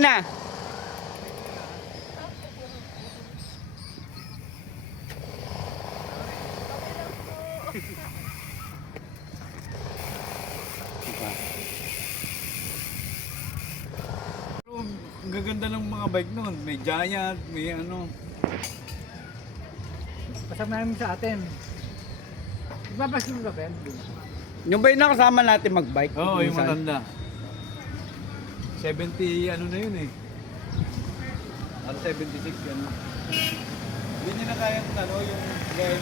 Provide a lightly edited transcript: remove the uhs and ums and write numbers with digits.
Okay na. Ang gaganda ng mga bike noon. May Giant, may ano. Kasama namin sa atin. Ibabasin mo ka, Ben? Yung ba yung nakasama natin mag-bike? Oo, yung Minsan? matanda. 70 ano na yun eh. Ano 76 ano. Hindi niya na kayang ano yung gaya